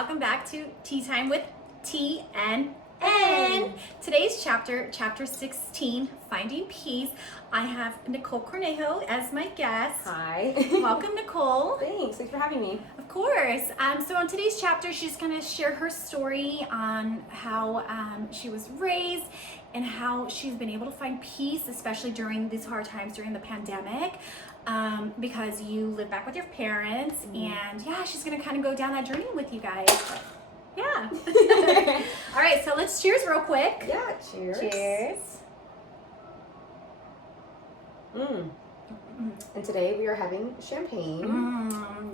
welcome back to Tea Time with T and N. Today's chapter 16, Finding Peace. I have Nikole Cornejo as my guest. Hi. Welcome, Nikole. Thanks for having me. Of course. So on today's chapter, she's going to share her story on how she was raised and how she's been able to find peace, especially during these hard times during the pandemic, because you live back with your parents. And yeah, she's going to kind of go down that journey with you guys. But, yeah. All right, so let's cheers real quick. Yeah, cheers. Cheers. And today we are having champagne.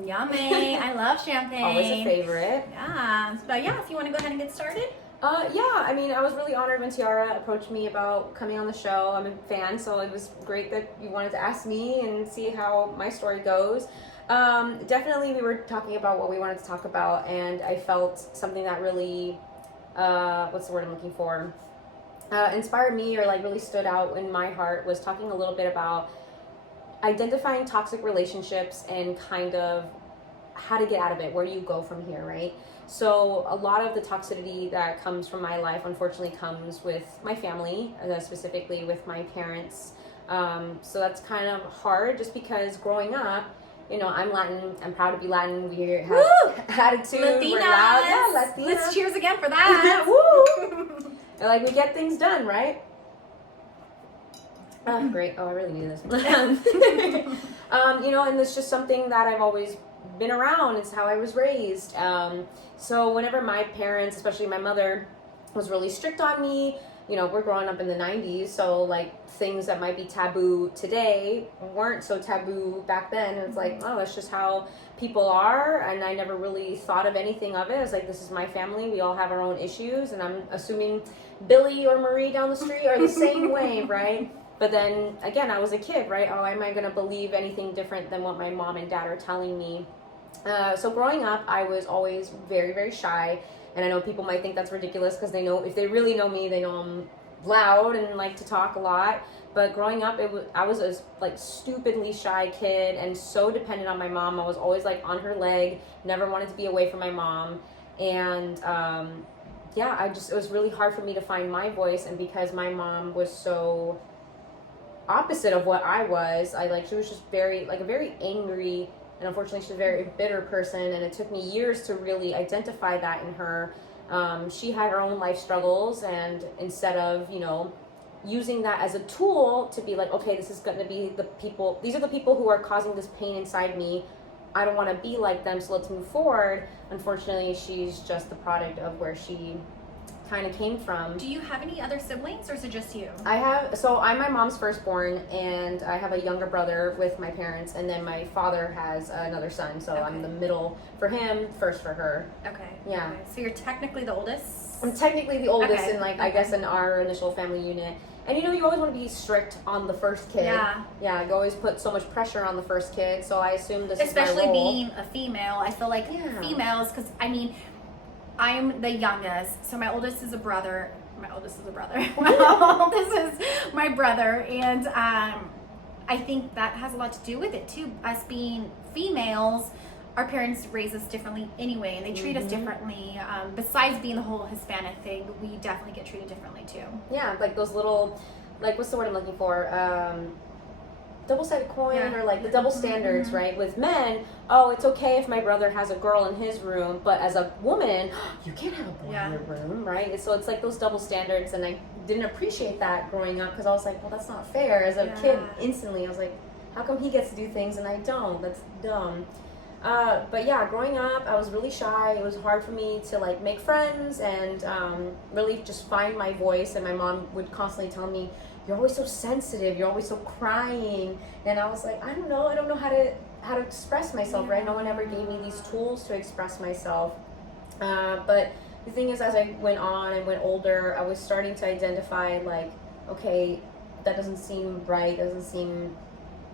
Yummy. I love champagne. Always a favorite. Yeah. But yeah, if you want to go ahead and get started. I mean, I was really honored when Tiara approached me about coming on the show. I'm a fan, so it was great that you wanted to ask me and see how my story goes. Definitely we were talking about what we wanted to talk about, and I felt something that really, what's the word I'm looking for? Inspired me, or like really stood out in my heart, was talking a little bit about identifying toxic relationships and kind of how to get out of it, where you go from here, right? So a lot of the toxicity that comes from my life, unfortunately, comes with my family, specifically with my parents. So that's kind of hard, just because growing up, you know, I'm Latin. I'm proud to be Latin. We have attitude. Latinas. We're loud. Yeah, Latinas. Let's cheers again for that. Woo! Like, we get things done, right? Oh, great. Oh, I really need this. You know, and it's just something that I've always been around. It's how I was raised. So whenever my parents, especially my mother, was really strict on me, you know, we're growing up in the 90s, so like things that might be taboo today weren't so taboo back then. And it's like, oh, that's just how people are. And I never really thought of anything of it. It's like, this is my family. We all have our own issues. And I'm assuming Billy or Marie down the street are the same way, right? But then again, I was a kid, right? Oh, am I going to believe anything different than what my mom and dad are telling me? So growing up, I was always very, very shy. And I know people might think that's ridiculous because they know, if they really know me, they know I'm loud and like to talk a lot. But growing up, I was a like stupidly shy kid and so dependent on my mom. I was always like on her leg, never wanted to be away from my mom. And it was really hard for me to find my voice. And because my mom was so opposite of what I was, she was just very, like a very angry, and unfortunately she's a very bitter person, and it took me years to really identify that in her. She had her own life struggles, and instead of, you know, using that as a tool to be like, okay, this is going to be these are the people who are causing this pain inside me, I don't want to be like them, so let's move forward. Unfortunately, she's just the product of where she kind of came from. Do you have any other siblings, or is it just you? I'm my mom's firstborn, and I have a younger brother with my parents, and then my father has another son, so okay. I'm the middle for him, first for her. Okay. Yeah. Okay. So you're technically the oldest? I'm technically the oldest, okay. in I guess in our initial family unit. And you know, you always want to be strict on the first kid. Yeah. Yeah, you always put so much pressure on the first kid, so I assume this is my role. Especially being a female, I feel like females, because I mean, I'm the youngest, so my oldest is a brother. My oldest is my brother, and I think that has a lot to do with it too. Us being females, our parents raise us differently anyway, and they treat us differently. Besides being the whole Hispanic thing, we definitely get treated differently too. Yeah, like those little, like, what's the word I'm looking for? Double-sided coin, or like the double standards, right? With men, oh, it's okay if my brother has a girl in his room, but as a woman, you can't have a boy in your room, right? So it's like those double standards, and I didn't appreciate that growing up because I was like, well, that's not fair. As a kid, instantly, I was like, how come he gets to do things and I don't? That's dumb. But yeah, growing up, I was really shy. It was hard for me to like make friends and really just find my voice. And my mom would constantly tell me, you're always so sensitive, you're always so crying. And I was like, I don't know how to express myself, right? No one ever gave me these tools to express myself. But the thing is, as I went on and went older, I was starting to identify like, okay, that doesn't seem right, doesn't seem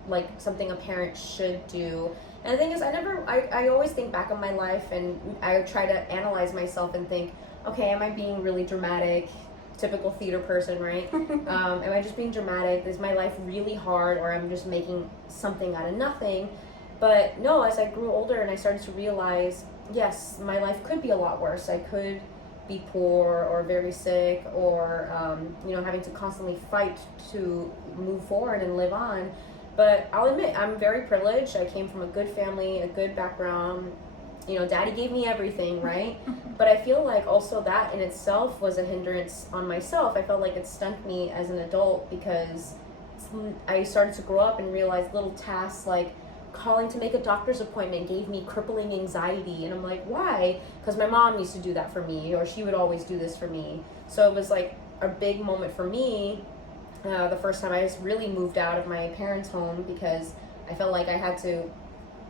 like something a parent should do. And the thing is, I always think back on my life, and I try to analyze myself and think, okay, am I being really dramatic? Typical theater person, right? Am I just being dramatic? Is my life really hard, or I'm just making something out of nothing? But no, as I grew older and I started to realize, yes, my life could be a lot worse. I could be poor or very sick or, having to constantly fight to move forward and live on. But I'll admit, I'm very privileged. I came from a good family, a good background. Daddy gave me everything, right? But I feel like also that in itself was a hindrance on myself. I felt like it stunk me as an adult because I started to grow up and realize little tasks like calling to make a doctor's appointment gave me crippling anxiety. And I'm like, why? Because my mom used to do that for me, or she would always do this for me. So it was like a big moment for me. The first time I just really moved out of my parents' home because I felt like I had to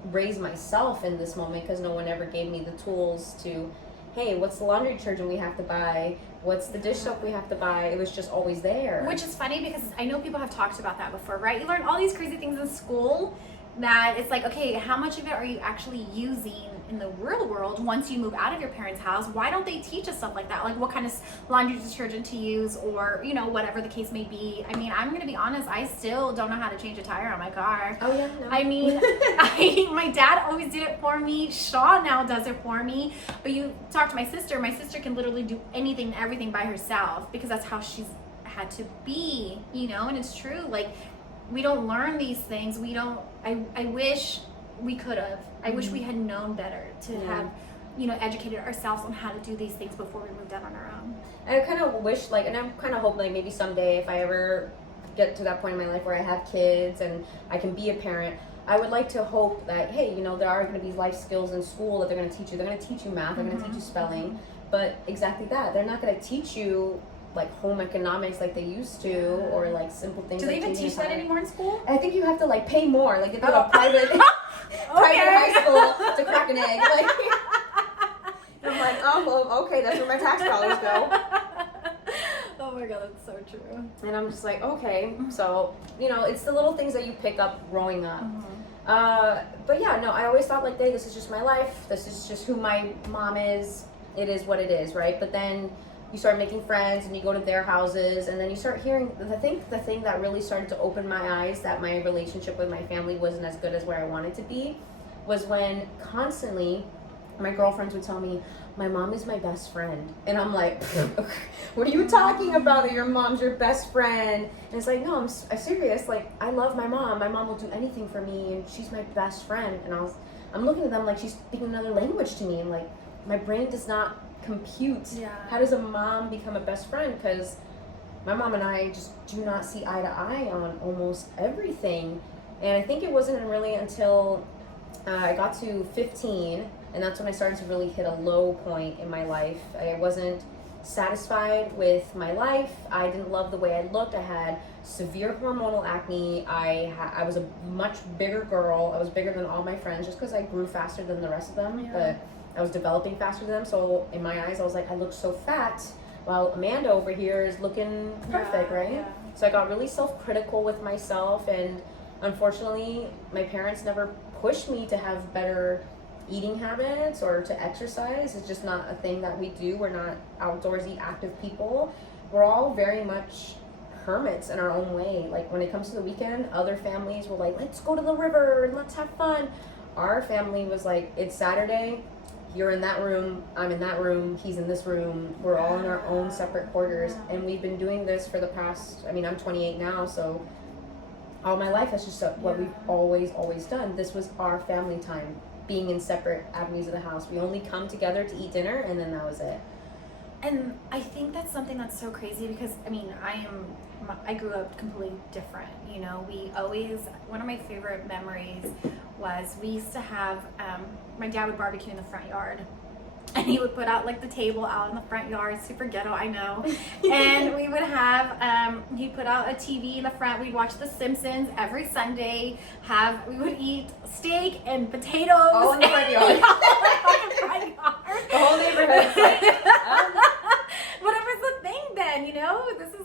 raise myself in this moment because no one ever gave me the tools to, hey, what's the laundry detergent we have to buy? What's the dish soap we have to buy? It was just always there. Which is funny because I know people have talked about that before, right? You learn all these crazy things in school that it's like, okay, how much of it are you actually using in the real world once you move out of your parents' house? Why don't they teach us stuff like that? Like what kind of laundry detergent to use or, whatever the case may be. I mean, I'm going to be honest, I still don't know how to change a tire on my car. Oh, yeah? No. I mean, my dad always did it for me. Shaw now does it for me. But you talk to my sister can literally do anything and everything by herself because that's how she's had to be, and it's true. Like, we don't learn these things. I wish we could have. I wish we had known better to have, educated ourselves on how to do these things before we moved out on our own. I kind of wish, and I kind of hope, maybe someday if I ever get to that point in my life where I have kids and I can be a parent, I would like to hope that, hey, there are going to be life skills in school that they're going to teach you. They're going to teach you math. They're going to teach you spelling. But exactly that. They're not going to teach you home economics like they used to, or simple things. Do they even teach that anymore in school? I think you have to pay more. If you go to private high school to crack an egg. I'm like, oh well, okay, that's where my tax dollars go. Oh my god, that's so true. And I'm just like, okay, so it's the little things that you pick up growing up. But yeah, no, I always thought hey, this is just my life. This is just who my mom is. It is what it is, right? But then you start making friends and you go to their houses and then you start hearing, I think the thing that really started to open my eyes that my relationship with my family wasn't as good as where I wanted to be was when constantly my girlfriends would tell me, my mom is my best friend. And I'm like, what are you talking about, that your mom's your best friend? And it's like, no, I'm serious. I love my mom. My mom will do anything for me and she's my best friend. And I'm looking at them like she's speaking another language to me. And my brain does not compute. How does a mom become a best friend? Because my mom and I just do not see eye to eye on almost everything. And I think it wasn't really until I got to 15, and that's when I started to really hit a low point in my life. I wasn't satisfied with my life. I didn't love the way I looked. I had severe hormonal acne. I was a much bigger girl. I was bigger than all my friends just because I grew faster than the rest of them. But I was developing faster than them, so in my eyes I was like, I look so fat while Amanda over here is looking perfect, right? So I got really self-critical with myself, and unfortunately my parents never pushed me to have better eating habits or to exercise. It's just not a thing that we do. We're not outdoorsy active people. We're all very much hermits in our own way. When it comes to the weekend, other families were like, let's go to the river and let's have fun. Our family was like, it's Saturday, you're in that room, I'm in that room, he's in this room. We're all in our own separate quarters. And we've been doing this for the past, I'm 28 now, so all my life that's just what we've always done. This was our family time, being in separate avenues of the house. We only come together to eat dinner, and then that was it. And I think that's something that's so crazy because, I grew up completely different. One of my favorite memories was we used to have, my dad would barbecue in the front yard. And he would put out the table out in the front yard, super ghetto, I know. And we would have, he'd put out a TV in the front. We'd watch The Simpsons every Sunday. We would eat steak and potatoes. All in the front yard. The whole neighborhood. But it was the thing then, this is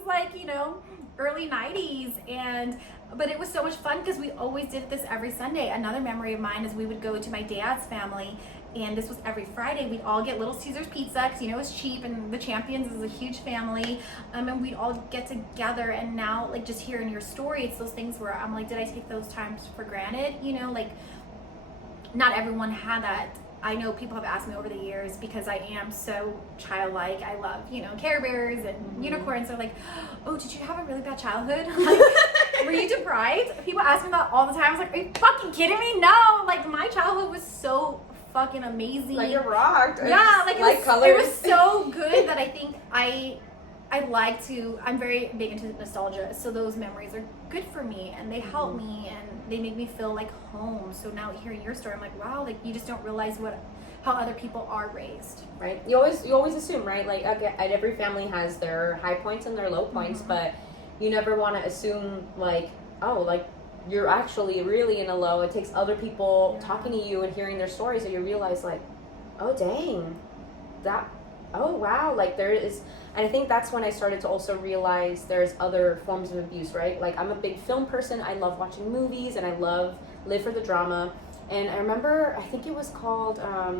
early 90s. But it was so much fun because we always did this every Sunday. Another memory of mine is we would go to my dad's family, and this was every Friday. We'd all get Little Caesars pizza because it's cheap, and the Champions is a huge family, and we'd all get together. And now, just hearing your story, it's those things where I'm like, did I take those times for granted? not everyone had that. I know people have asked me over the years, because I am so childlike. I love, Care Bears and unicorns. They're like, oh, did you have a really bad childhood? Like, were you deprived? People ask me that all the time. I was like, are you fucking kidding me? No, like my childhood was so fucking amazing. Like it rocked. Yeah, like colors. It was so good that I think I'm very big into nostalgia, so those memories are good for me, and they help me, and they make me feel like home. So now hearing your story, I'm like, wow, like you just don't realize how other people are raised. Right. You always assume, right? Like every family has their high points and their low points, but you never want to assume like, oh, like you're actually really in a low. It takes other people talking to you and hearing their stories that you realize like, oh dang, oh wow, like there is. And I think that's when I started to also realize there's other forms of abuse, right? Like I'm a big film person. I love watching movies, and I live for the drama. And I remember, I think it was called, I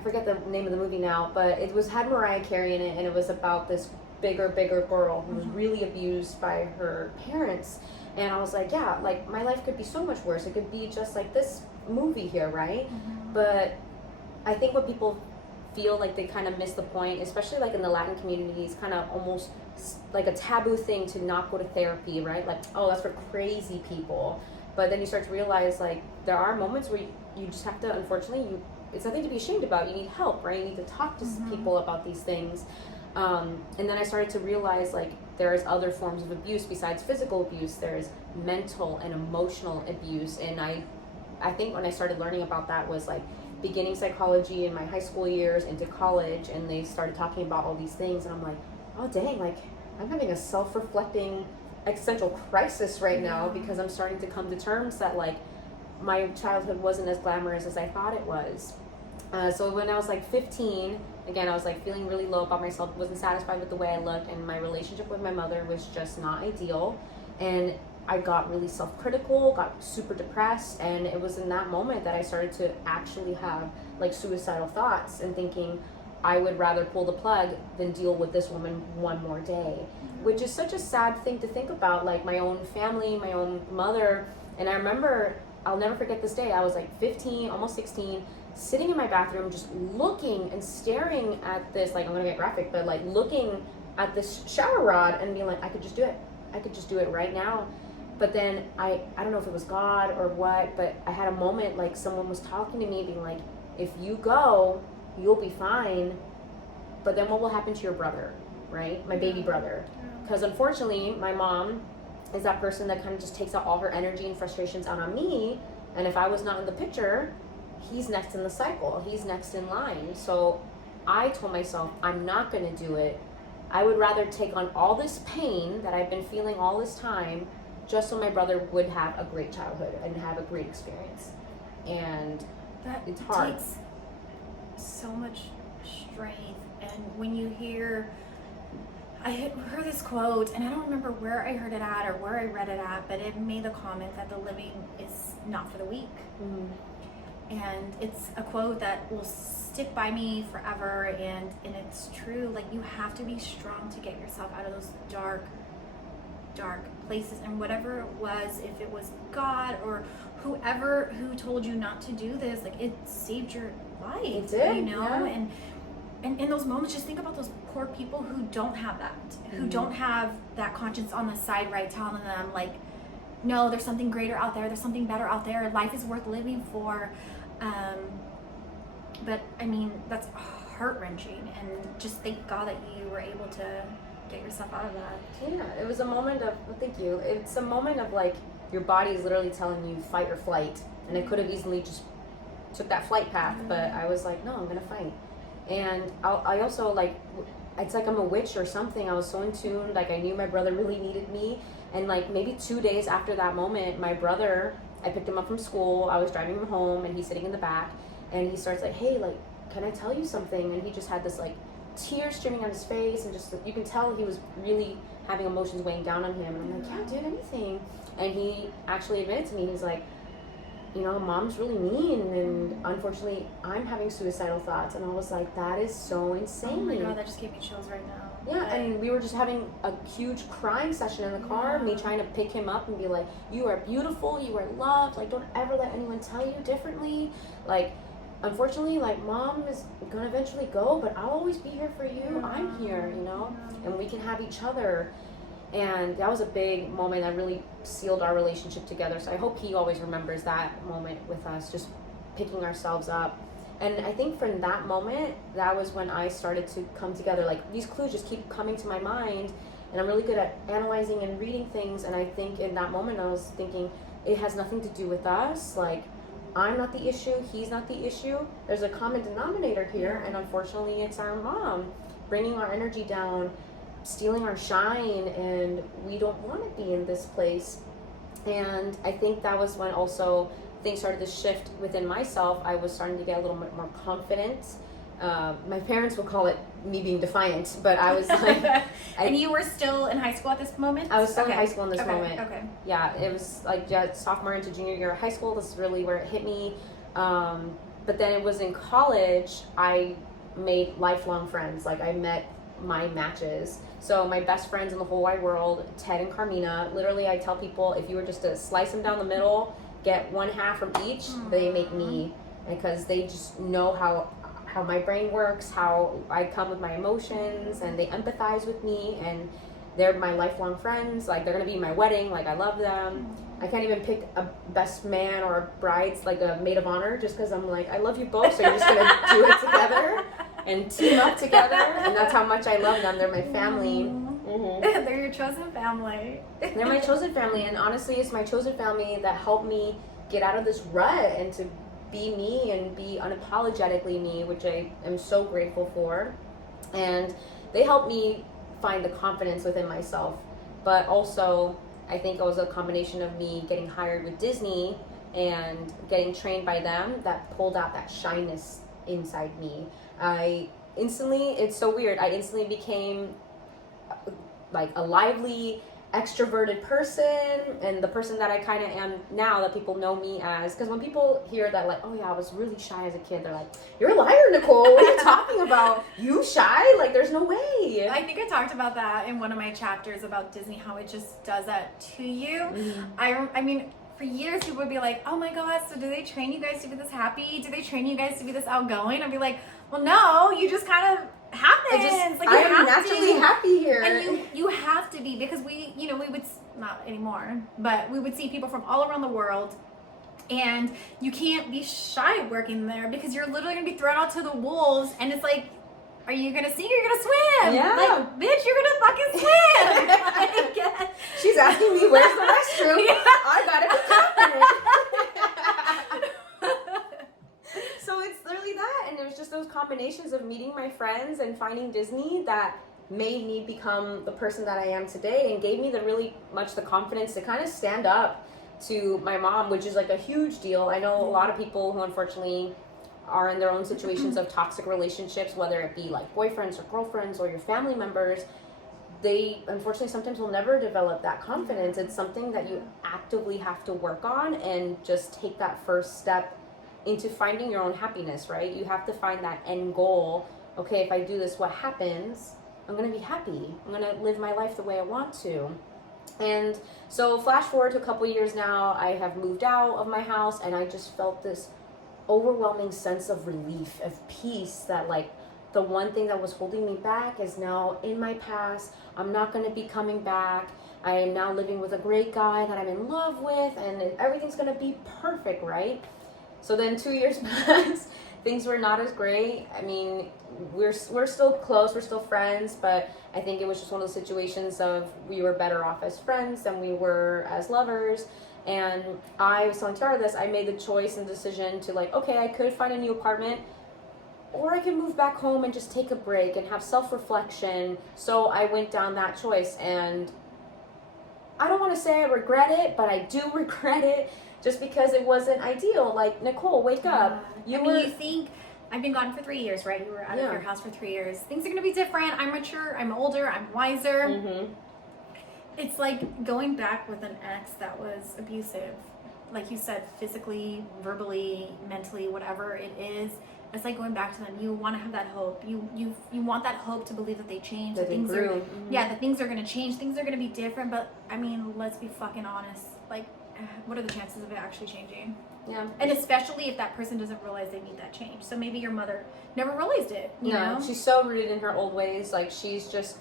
forget the name of the movie now, but it had Mariah Carey in it, and it was about this bigger girl who was really abused by her parents. And I was like, yeah, like my life could be so much worse. It could be just like this movie here, right? But I think what people feel like they kind of miss the point, especially like in the Latin communities, kind of almost like a taboo thing to not go to therapy, right? Like, oh, that's for crazy people. But then you start to realize like there are moments where you just have to, unfortunately, it's nothing to be ashamed about. You need help, right? You need to talk to people about these things. And then I started to realize like there's other forms of abuse besides physical abuse. There's mental and emotional abuse. And I think when I started learning about that was like beginning psychology in my high school years into college, and they started talking about all these things, and I'm like, oh dang, like I'm having a self-reflecting existential crisis right now, because I'm starting to come to terms that like my childhood wasn't as glamorous as I thought it was. So when I was like 15, again, I was like feeling really low about myself, wasn't satisfied with the way I looked, and my relationship with my mother was just not ideal. And I got really self-critical, got super depressed, and it was in that moment that I started to actually have like suicidal thoughts and thinking I would rather pull the plug than deal with this woman one more day, which is such a sad thing to think about, like my own family, my own mother. And I remember, I'll never forget this day, I was like 15, almost 16, sitting in my bathroom just looking and staring at this, like I'm gonna get graphic, but like looking at this shower rod and being like, I could just do it right now. But then I don't know if it was God or what, but I had a moment like someone was talking to me being like, if you go, you'll be fine, but then what will happen to your brother, right? My baby brother. Because unfortunately, my mom is that person that kind of just takes out all her energy and frustrations out on me, and if I was not in the picture, he's next in the cycle, he's next in line. So I told myself, I'm not gonna do it. I would rather take on all this pain that I've been feeling all this time just so my brother would have a great childhood and have a great experience. And it's hard. It takes so much strength. And when you hear, I heard this quote, and I don't remember where I heard it at or where I read it at, but it made the comment that the living is not for the weak. And it's a quote that will stick by me forever, and it's true. Like, you have to be strong to get yourself out of those dark places. And whatever it was, if it was God or whoever who told you not to do this, like, it saved your life. It did, you know? yeah. And in those moments, just think about those poor people who don't have that, who don't have that conscience on the side, right, telling them like, no, there's something greater out there, there's something better out there, life is worth living for. But I mean, that's heart-wrenching, and just thank God that you were able to get yourself out of that. Yeah, it was a moment of, well, thank you. It's a moment of like, your body is literally telling you fight or flight. And I could have easily just took that flight path, but I was like, no, I'm gonna fight. And I also like, it's like I'm a witch or something. I was so in tune, like I knew my brother really needed me. And like maybe 2 days after that moment, my brother, I picked him up from school, I was driving him home, and he's sitting in the back, and he starts like, hey, like, can I tell you something? And he just had this like tear streaming on his face, and just, you can tell he was really having emotions weighing down on him. And I'm like, yeah, dude, anything. And he actually admitted to me, he's like, you know, mom's really mean, and unfortunately I'm having suicidal thoughts. And I was like, that is so insane. Oh my God, that just gave me chills right now. Yeah, and we were just having a huge crying session in the car, me trying to pick him up and be like, you are beautiful, you are loved, like, don't ever let anyone tell you differently. Like, unfortunately, like, mom is gonna eventually go, but I'll always be here for you. I'm here, you know, and we can have each other. And that was a big moment that really sealed our relationship together. So I hope he always remembers that moment with us, just picking ourselves up. And I think from that moment, that was when I started to come together. Like, these clues just keep coming to my mind, and I'm really good at analyzing and reading things. And I think in that moment, I was thinking, it has nothing to do with us. Like, I'm not the issue, he's not the issue. There's a common denominator here, and unfortunately, it's our mom bringing our energy down, stealing our shine, and we don't want to be in this place. And I think that was when also things started to shift within myself. I was starting to get a little bit more confident. My parents would call it me being defiant, but I was like... And you were still in high school at this moment? I was still in high school in this moment. Okay. Yeah, it was like sophomore into junior year of high school. This is really where it hit me. But then it was in college, I made lifelong friends. Like, I met my matches. So my best friends in the whole wide world, Ted and Carmina, literally I tell people, if you were just to slice them down the middle, get one half from each, they make me, because they just know how my brain works, how I come with my emotions, and they empathize with me, and they're my lifelong friends. Like, they're gonna be in my wedding. Like, I love them. I can't even pick a best man or a bride's, like a maid of honor, just because I'm like, I love you both, so you're just gonna do it together and team up together. And that's how much I love them. They're my family. They're your chosen family. They're my chosen family, and honestly, it's my chosen family that helped me get out of this rut and to be me and be unapologetically me, which I am so grateful for. And they helped me find the confidence within myself. But also, I think it was a combination of me getting hired with Disney and getting trained by them that pulled out that shyness inside me. It's so weird, I instantly became like a lively, extroverted person, and the person that I kind of am now that people know me as. Because when people hear that, like, oh yeah, I was really shy as a kid, they're like, you're a liar, Nikole, what are you talking about? You shy? Like, there's no way. I think I talked about that in one of my chapters about Disney, how it just does that to you. I mean, for years people would be like, oh my god, so do they train you guys to be this happy? Do they train you guys to be this outgoing? I'd be like, well, no, you just kind of happens. I am naturally happy here. And you have to be, because we would, not anymore, but we would see people from all around the world, and you can't be shy working there because you're literally going to be thrown out to the wolves, and it's like, are you going to sing or you're going to swim? Yeah. Like, bitch, you're going to fucking swim. Like, she's asking me, where's the restroom? Yeah. I gotta be confident. So it's literally that, and it was just those combinations of meeting my friends and finding Disney that made me become the person that I am today, and gave me the confidence to kind of stand up to my mom, which is like a huge deal. I know a lot of people who unfortunately are in their own situations of toxic relationships, whether it be like boyfriends or girlfriends or your family members. They unfortunately sometimes will never develop that confidence. It's something that you actively have to work on, and just take that first step into finding your own happiness, right? You have to find that end goal. Okay, if I do this, what happens? I'm gonna be happy. I'm gonna live my life the way I want to. And so flash forward to a couple years now, I have moved out of my house, and I just felt this overwhelming sense of relief, of peace, that like the one thing that was holding me back is now in my past. I'm not gonna be coming back. I am now living with a great guy that I'm in love with, and everything's gonna be perfect, right? So then 2 years passed, things were not as great. I mean, we're still close, we're still friends, but I think it was just one of those situations of we were better off as friends than we were as lovers. And I was telling Tara this, I made the choice and decision to like, okay, I could find a new apartment, or I could move back home and just take a break and have self-reflection. So I went down that choice, and I don't want to say I regret it, but I do regret it, just because it wasn't ideal. Like, Nikole, wake up. You think, I've been gone for 3 years, right? You were out of your house for 3 years. Things are going to be different. I'm mature. I'm older. I'm wiser. It's like going back with an ex that was abusive. like you said, physically, verbally, mentally, whatever it is, it's like going back to them. You want to have that hope. You want that hope to believe that they change. That things grew. are, yeah, that things are going to change. Things are going to be different. But I mean, let's be fucking honest. Like, what are the chances of it actually changing? Yeah. And especially if that person doesn't realize they need that change. So maybe your mother never realized it. You know? She's so rooted in her old ways. Like, she's just,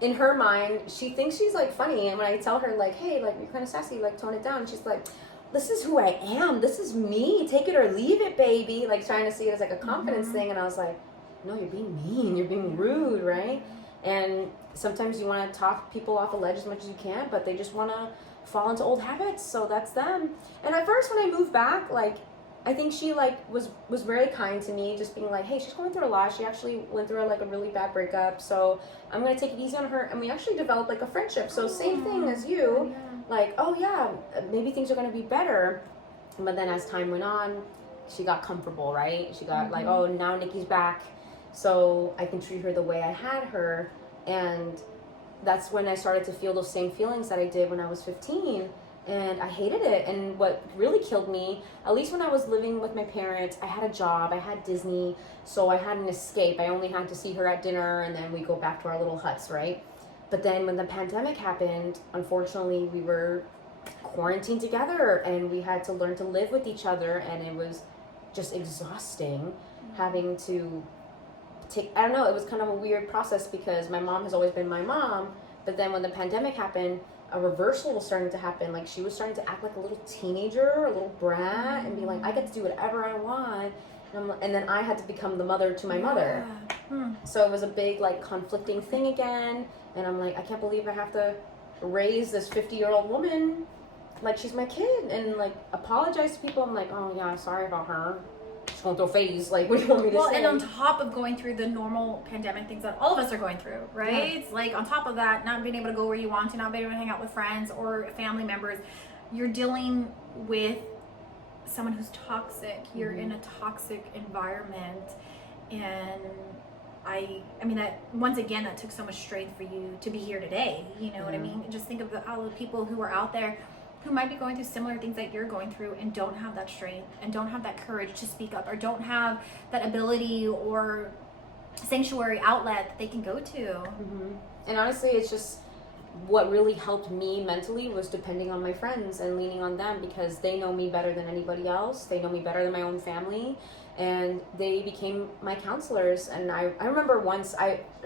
in her mind, she thinks she's like funny. And when I tell her, like, hey, like, you're kind of sassy, like, tone it down, she's like, this is who I am. This is me. Take it or leave it, baby. Like, trying to see it as like a confidence thing. And I was like, no, you're being mean. You're being rude, right? And sometimes you want to talk people off a ledge as much as you can, but they just want to fall into old habits. So that's them. And at first, when I moved back, like, I think she like was very kind to me, just being like, hey, she's going through a lot. She actually went through like a really bad breakup, so I'm gonna take it easy on her. And we actually developed like a friendship. So same thing as you, like, oh yeah, maybe things are gonna be better. But then as time went on, she got comfortable, right? She got like, oh, now Nikki's back, so I can treat her the way I had her. And that's when I started to feel those same feelings that I did when I was 15. And I hated it. And what really killed me, at least when I was living with my parents, I had a job, I had Disney, so I had an escape. I only had to see her at dinner, and then we go back to our little huts, right? But then when the pandemic happened, unfortunately, we were quarantined together, and we had to learn to live with each other, and it was just exhausting having to I don't know, it was kind of a weird process because my mom has always been my mom, but then when the pandemic happened, a reversal was starting to happen. Like, she was starting to act like a little teenager, a little brat, and be like, I get to do whatever I want. And then I had to become the mother to my mother. So it was a big, like, conflicting thing again. And I'm like, I can't believe I have to raise this 50-year-old woman like she's my kid and, like, apologize to people. I'm like, oh, yeah, sorry about her. She's going through a phase. Like, what do you want me to say? Well, and on top of going through the normal pandemic things that all of us are going through, right? Yeah. Like, on top of that, not being able to go where you want to, not being able to hang out with friends or family members, you're dealing with someone who's toxic. You're in a toxic environment. And I mean, that once again, that took so much strength for you to be here today. You know what I mean? Just think of all the people who are out there who might be going through similar things that you're going through and don't have that strength and don't have that courage to speak up or don't have that ability or sanctuary outlet that they can go to. And honestly, it's just what really helped me mentally was depending on my friends and leaning on them because they know me better than anybody else. They know me better than my own family. And they became my counselors. And I remember once,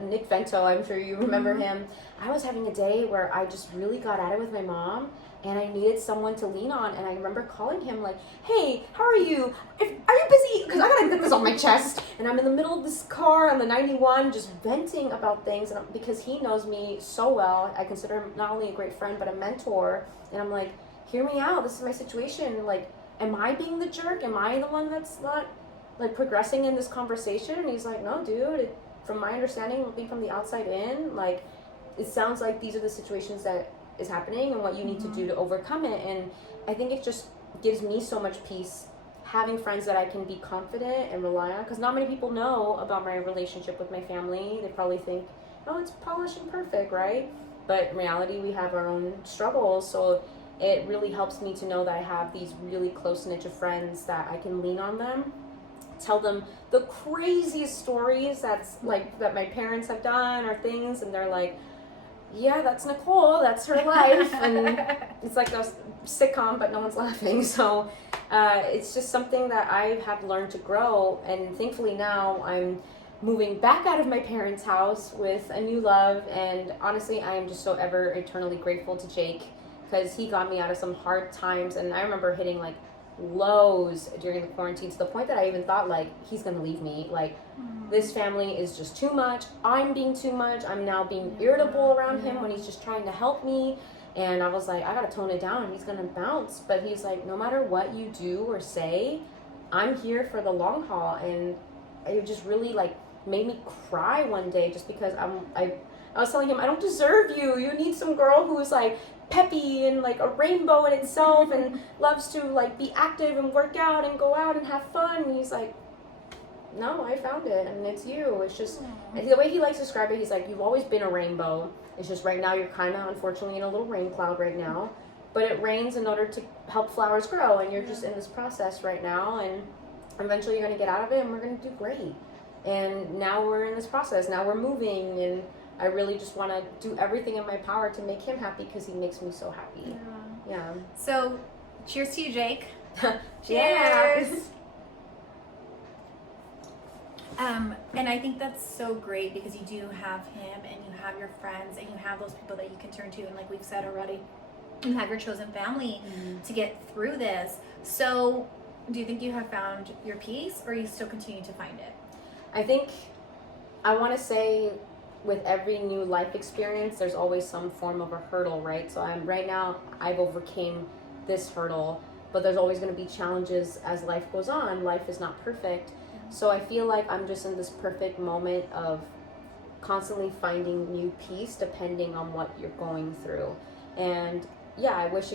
Nick Vento, I'm sure you remember him, I was having a day where I just really got at it with my mom and I needed someone to lean on. And I remember calling him like, hey, how are you? Are you busy? Because I gotta get this off my chest. And I'm in the middle of this car on the 91 just venting about things. And because he knows me so well, I consider him not only a great friend, but a mentor. And I'm like, hear me out. This is my situation. Like, am I being the jerk? Am I the one that's not like progressing in this conversation? And he's like, no, dude, from my understanding, looking from the outside in, like, it sounds like these are the situations that is happening and what you need to do to overcome it. And I think it just gives me so much peace having friends that I can be confident and rely on, because not many people know about my relationship with my family. They probably think, oh, it's polished and perfect, right? But in reality, we have our own struggles. So it really helps me to know that I have these really close niche of friends that I can lean on them, tell them the craziest stories that my parents have done or things, and they're like, yeah, that's Nikole, that's her life. And it's like a sitcom, but no one's laughing. So it's just something that I have learned to grow. And thankfully now I'm moving back out of my parents' house with a new love. And honestly, I am just so ever eternally grateful to Jake because he got me out of some hard times. And I remember hitting like lows during the quarantine to the point that I even thought like he's gonna leave me. Like, this family is just too much. I'm being too much. I'm now being irritable around him when he's just trying to help me. And I was like, I gotta tone it down. He's gonna bounce. But he's like, no matter what you do or say, I'm here for the long haul. And it just really like made me cry one day just because I was telling him, I don't deserve you. You need some girl who's like peppy and like a rainbow in itself and loves to like be active and work out and go out and have fun. And he's like, no, I found it and it's you. It's just, and the way he likes to describe it, he's like, you've always been a rainbow. It's just right now you're kind of unfortunately in a little rain cloud right now, but it rains in order to help flowers grow, and you're just in this process right now, and eventually you're going to get out of it and we're going to do great. And now we're in this process. Now we're moving, and I really just want to do everything in my power to make him happy because he makes me so happy. Yeah. So, cheers to you, Jake. Cheers. And I think that's so great because you do have him and you have your friends and you have those people that you can turn to, and like we've said already, you have your chosen family to get through this. So, do you think you have found your peace, or are you still continuing to find it? I think I want to say with every new life experience, there's always some form of a hurdle, right? So right now I've overcame this hurdle, but there's always going to be challenges as life goes on. Life is not perfect. So I feel like I'm just in this perfect moment of constantly finding new peace depending on what you're going through. And yeah, I wish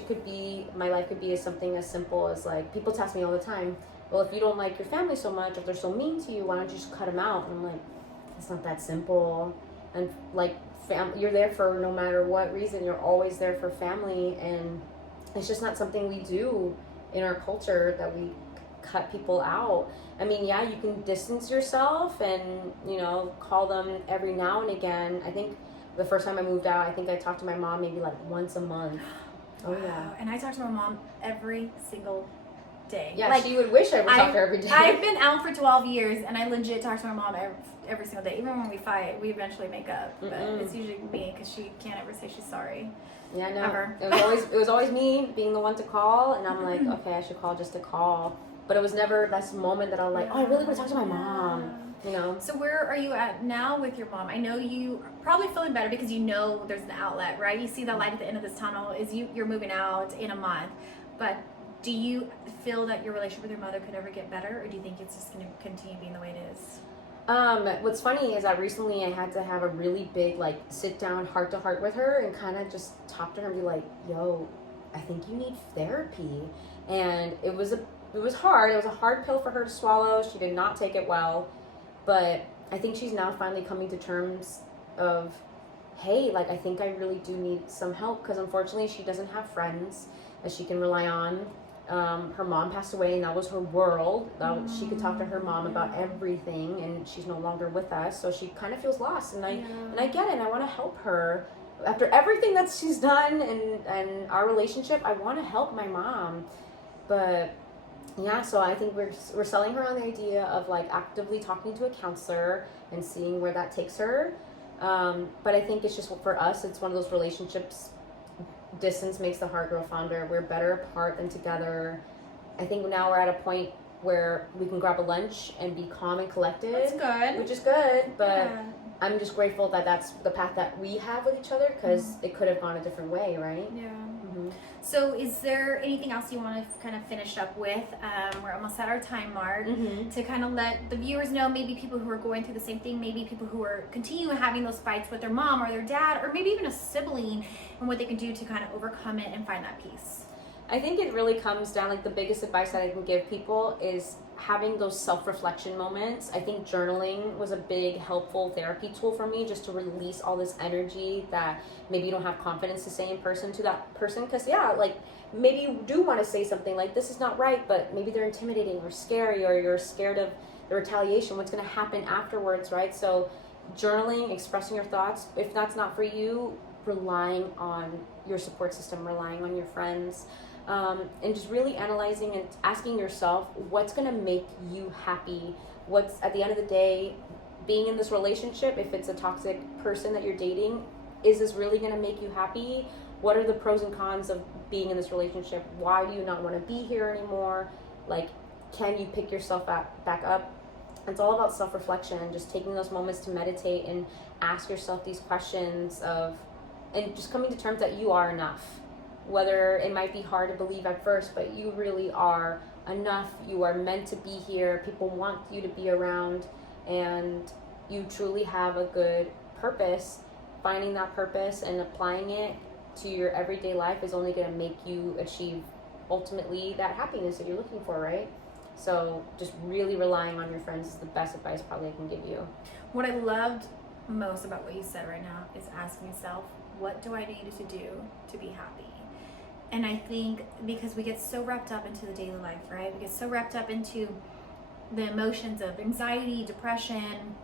my life could be something as simple as like, people ask me all the time, well, if you don't like your family so much, if they're so mean to you, why don't you just cut them out? And I'm like, it's not that simple. And like, you're there for no matter what reason, you're always there for family. And it's just not something we do in our culture, that we cut people out. I mean, yeah, you can distance yourself and, call them every now and again. I think the first time I moved out, I think I talked to my mom maybe like once a month. Oh, yeah. And I talk to my mom every single day. Yeah, like, she would wish I would talk to her every day. I've been out for 12 years, and I legit talk to my mom every single day. Even when we fight, we eventually make up. But it's usually me, because she can't ever say she's sorry. Yeah, no. Ever. It was always me being the one to call, and I'm like, okay, I should call just to call. But it was never this moment that I was like, oh, I really want to talk to my mom. So where are you at now with your mom? I know you are probably feeling better because you know there's an outlet, right? You see the light at the end of this tunnel is you're moving out in a month. But do you feel that your relationship with your mother could ever get better, or do you think it's just going to continue being the way it is? What's funny is that recently I had to have a really big sit down heart to heart with her and kind of just talk to her and be like, yo, I think you need therapy. And it was hard. It was a hard pill for her to swallow. She did not take it well. But I think she's now finally coming to terms of, hey, I think I really do need some help, because unfortunately she doesn't have friends that she can rely on. Her mom passed away, and that was her world. She could talk to her mom about everything, and she's no longer with us, so she kind of feels lost. And I get it, and I want to help her. After everything that she's done and our relationship, I want to help my mom. But yeah, so I think we're selling her on the idea of actively talking to a counselor and seeing where that takes her. But I think it's just, for us, it's one of those relationships, distance makes the heart grow fonder. We're better apart than together. I think now we're at a point where we can grab a lunch and be calm and collected. That's good. Which is good, but I'm just grateful that that's the path that we have with each other, because it could have gone a different way, right? Yeah. So is there anything else you want to kind of finish up with? We're almost at our time mark, to kind of let the viewers know, maybe people who are going through the same thing, maybe people who are continuing having those fights with their mom or their dad, or maybe even a sibling, and what they can do to kind of overcome it and find that peace. I think it really comes down, the biggest advice that I can give people is having those self-reflection moments. I think journaling was a big helpful therapy tool for me, just to release all this energy that maybe you don't have confidence to say in person to that person. Because maybe you do want to say something like, this is not right, but maybe they're intimidating or scary, or you're scared of the retaliation, what's going to happen afterwards, right? So journaling, expressing your thoughts, if that's not for you, relying on your support system, relying on your friends, and just really analyzing and asking yourself, what's going to make you happy? What's, at the end of the day, being in this relationship, if it's a toxic person that you're dating, is this really going to make you happy? What are the pros and cons of being in this relationship? Why do you not want to be here anymore? Can you pick yourself back up? It's all about self-reflection, and just taking those moments to meditate and ask yourself these questions and just coming to terms that you are enough. Whether it might be hard to believe at first, but you really are enough. You are meant to be here. People want you to be around, and you truly have a good purpose. Finding that purpose and applying it to your everyday life is only going to make you achieve ultimately that happiness that you're looking for, right? So just really relying on your friends is the best advice probably I can give you. What I loved most about what you said right now is asking yourself, what do I need to do to be happy? And I think because we get so wrapped up into the daily life, right? We get so wrapped up into the emotions of anxiety, depression,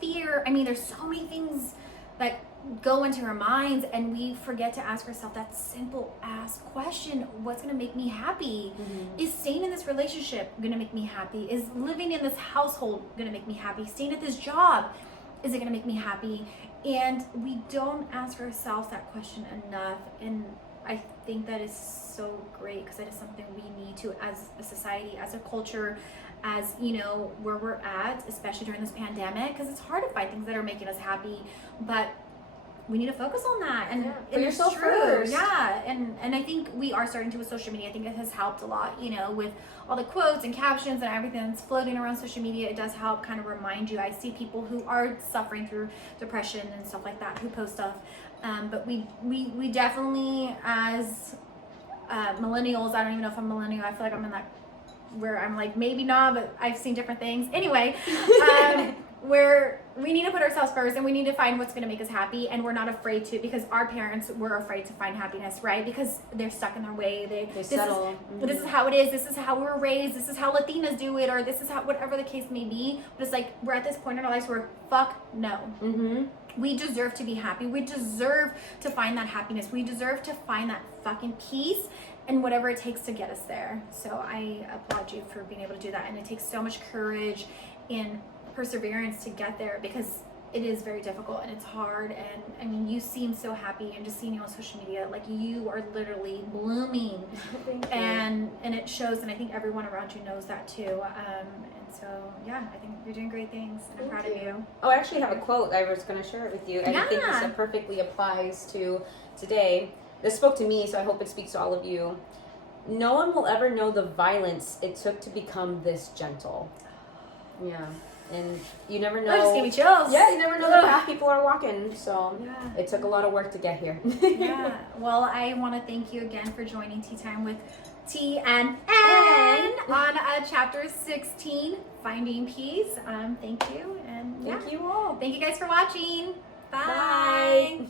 fear. I mean, there's so many things that go into our minds, and we forget to ask ourselves that simple ass question: what's going to make me happy? Is staying in this relationship going to make me happy? Is living in this household going to make me happy? Staying at this job, is it going to make me happy? And we don't ask ourselves that question enough. And I think that is so great, because that is something we need to, as a society, as a culture, as you know, where we're at, especially during this pandemic, because it's hard to find things that are making us happy, but we need to focus on that. And put yourself first. Yeah. And I think we are starting to with social media. I think it has helped a lot, you know, with all the quotes and captions and everything that's floating around social media. It does help kind of remind you. I see people who are suffering through depression and stuff like that who post stuff. But we definitely, as millennials, I don't even know if I'm millennial. I feel like I'm in that where I'm like, maybe not, but I've seen different things. Anyway, where we need to put ourselves first, and we need to find what's going to make us happy, and we're not afraid to, because our parents were afraid to find happiness, right? Because they're stuck in their way. They settle. This is how it is. This is how we were raised. This is how Latinas do it, or this is how, whatever the case may be. But it's like, we're at this point in our lives where fuck no. We deserve to be happy. We deserve to find that happiness. We deserve to find that fucking peace, and whatever it takes to get us there. So I applaud you for being able to do that. And it takes so much courage and perseverance to get there, because it is very difficult and it's hard. And I mean, you seem so happy, and just seeing you on social media, like, you are literally blooming. Thank you. And it shows, and I think everyone around you knows that too. And so yeah, I think you're doing great things, and I'm proud of you. Oh, I actually have a quote I was going to share it with you. I think this perfectly applies to today. This spoke to me, so I hope it speaks to all of you. No one will ever know the violence it took to become this gentle. Yeah. And you never know. That just gave me chills. Yeah, you never know the path people are walking. So it took a lot of work to get here. Yeah. Well, I want to thank you again for joining Tea Time with T and N on chapter 16, Finding Peace. Thank you. And thank you all. Thank you guys for watching. Bye. Bye.